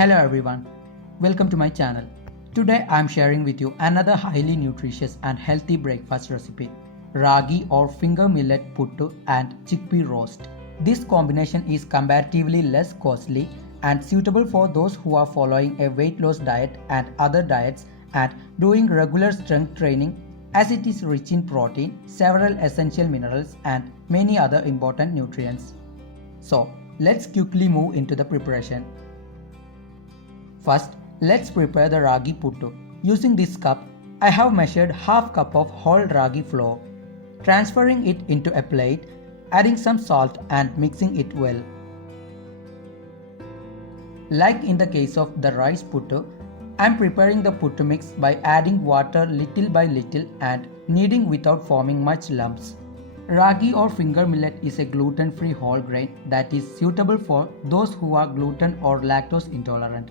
Hello everyone, welcome to my channel. Today I am sharing with you another highly nutritious and healthy breakfast recipe, ragi or finger millet puttu and chickpea roast. This combination is comparatively less costly and suitable for those who are following a weight loss diet and other diets and doing regular strength training, as it is rich in protein, several essential minerals and many other important nutrients. So let's quickly move into the preparation. First, let's prepare the ragi puttu. Using this cup, I have measured half cup of whole ragi flour, transferring it into a plate, adding some salt and mixing it well. Like in the case of the rice puttu, I am preparing the puttu mix by adding water little by little and kneading without forming much lumps. Ragi or finger millet is a gluten-free whole grain that is suitable for those who are gluten or lactose intolerant.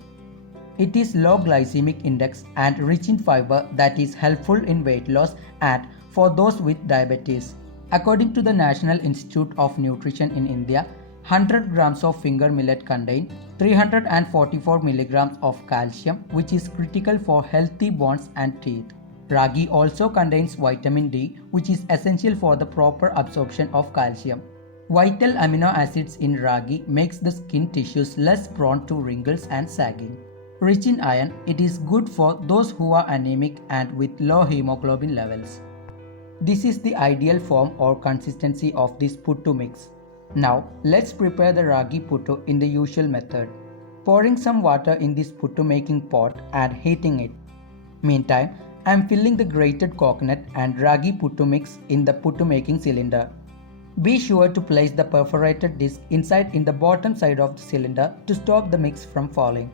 It is low glycemic index and rich in fiber that is helpful in weight loss and for those with diabetes. According to the National Institute of Nutrition in India, 100 grams of finger millet contain 344 milligrams of calcium, which is critical for healthy bones and teeth. Ragi also contains vitamin D, which is essential for the proper absorption of calcium. Vital amino acids in ragi makes the skin tissues less prone to wrinkles and sagging. Rich in iron, it is good for those who are anemic and with low hemoglobin levels. This is the ideal form or consistency of this puttu mix. Now, let's prepare the ragi puttu in the usual method. Pouring some water in this puttu making pot and heating it. Meantime, I am filling the grated coconut and ragi puttu mix in the puttu making cylinder. Be sure to place the perforated disc inside in the bottom side of the cylinder to stop the mix from falling.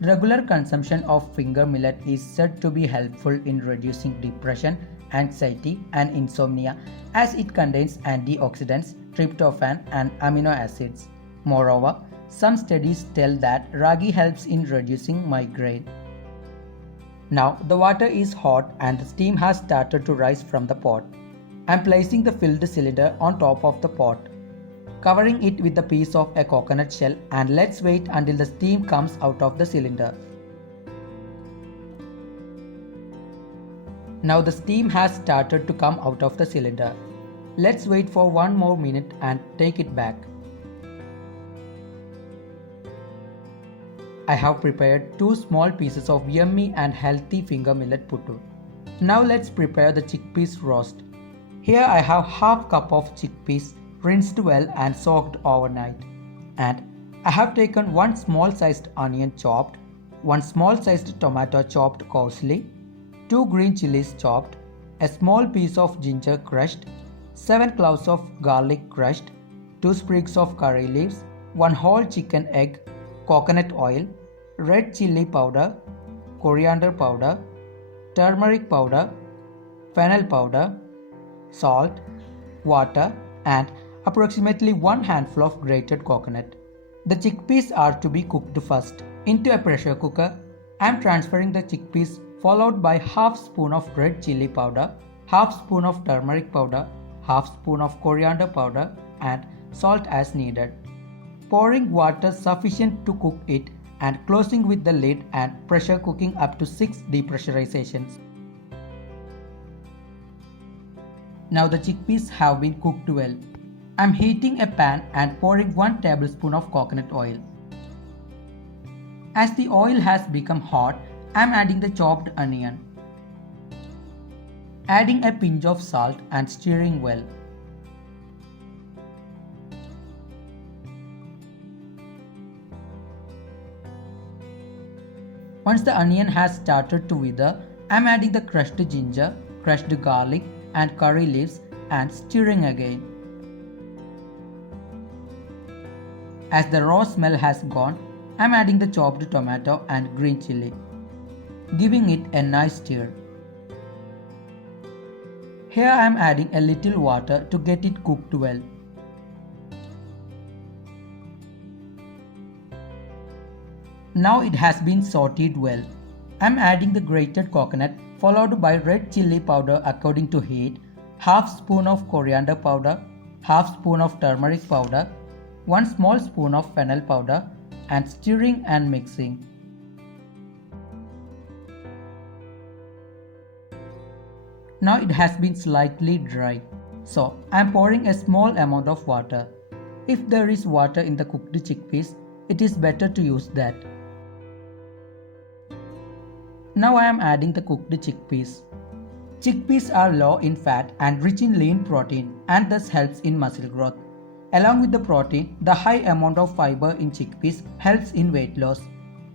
Regular consumption of finger millet is said to be helpful in reducing depression, anxiety, and insomnia as it contains antioxidants, tryptophan, and amino acids. Moreover, some studies tell that ragi helps in reducing migraine. Now the water is hot and the steam has started to rise from the pot. I am placing the filled cylinder on top of the pot, covering it with a piece of a coconut shell, and let's wait until the steam comes out of the cylinder. Now the steam has started to come out of the cylinder. Let's wait for one more minute and take it back. I have prepared 2 small pieces of yummy and healthy finger millet puttu. Now let's prepare the chickpeas roast. Here I have half cup of chickpeas rinsed well and soaked overnight. And I have taken 1 small sized onion chopped, 1 small sized tomato chopped coarsely, 2 green chilies chopped, a small piece of ginger crushed, 7 cloves of garlic crushed, 2 sprigs of curry leaves, 1 whole chicken egg, coconut oil, red chili powder, coriander powder, turmeric powder, fennel powder, salt, water, and approximately 1 handful of grated coconut. The chickpeas are to be cooked first. Into a pressure cooker, I am transferring the chickpeas followed by half spoon of red chili powder, half spoon of turmeric powder, half spoon of coriander powder, and salt as needed. Pouring water sufficient to cook it and closing with the lid and pressure cooking up to 6 depressurizations. Now the chickpeas have been cooked well. I am heating a pan and pouring 1 tablespoon of coconut oil. As the oil has become hot, I am adding the chopped onion. Adding a pinch of salt and stirring well. Once the onion has started to wither, I am adding the crushed ginger, crushed garlic, and curry leaves and stirring again. As the raw smell has gone, I am adding the chopped tomato and green chili, giving it a nice stir. Here I am adding a little water to get it cooked well. Now it has been sauteed well. I am adding the grated coconut followed by red chili powder according to heat, half spoon of coriander powder, half spoon of turmeric powder, 1 small spoon of fennel powder, and stirring and mixing. Now it has been slightly dry, so I am pouring a small amount of water. If there is water in the cooked chickpeas, it is better to use that. Now I am adding the cooked chickpeas. Chickpeas are low in fat and rich in lean protein and thus helps in muscle growth. Along with the protein, the high amount of fiber in chickpeas helps in weight loss.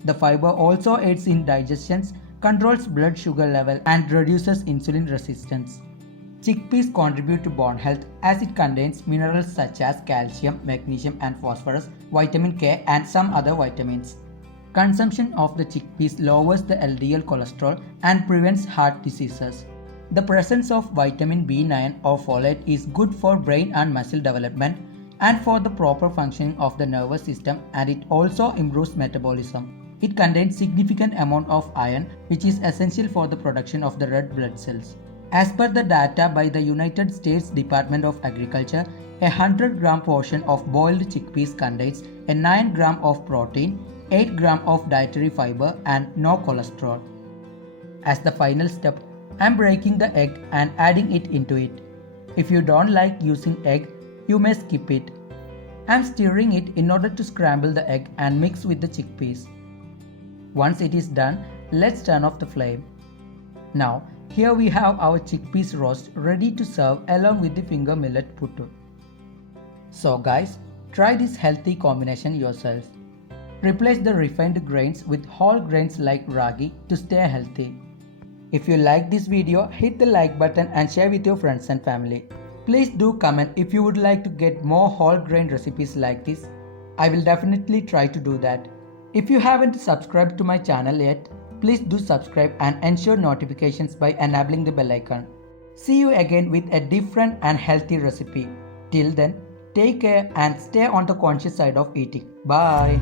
The fiber also aids in digestion, controls blood sugar level and reduces insulin resistance. Chickpeas contribute to bone health as it contains minerals such as calcium, magnesium and phosphorus, vitamin K and some other vitamins. Consumption of the chickpeas lowers the LDL cholesterol and prevents heart diseases. The presence of vitamin B9 or folate is good for brain and muscle development and for the proper functioning of the nervous system, and it also improves metabolism. It contains significant amount of iron, which is essential for the production of the red blood cells. As per the data by the United States Department of Agriculture, a 100-gram portion of boiled chickpeas contains a 9 gram of protein, 8 gram of dietary fiber and no cholesterol. As the final step, I am breaking the egg and adding it into it. If you don't like using egg, you may skip it. I am stirring it in order to scramble the egg and mix with the chickpeas. Once it is done, let's turn off the flame. Now, here we have our chickpeas roast ready to serve along with the finger millet puttu. So guys, try this healthy combination yourself. Replace the refined grains with whole grains like ragi to stay healthy. If you like this video, hit the like button and share with your friends and family. Please do comment if you would like to get more whole grain recipes like this. I will definitely try to do that. If you haven't subscribed to my channel yet, please do subscribe and ensure notifications by enabling the bell icon. See you again with a different and healthy recipe. Till then, take care and stay on the conscious side of eating. Bye.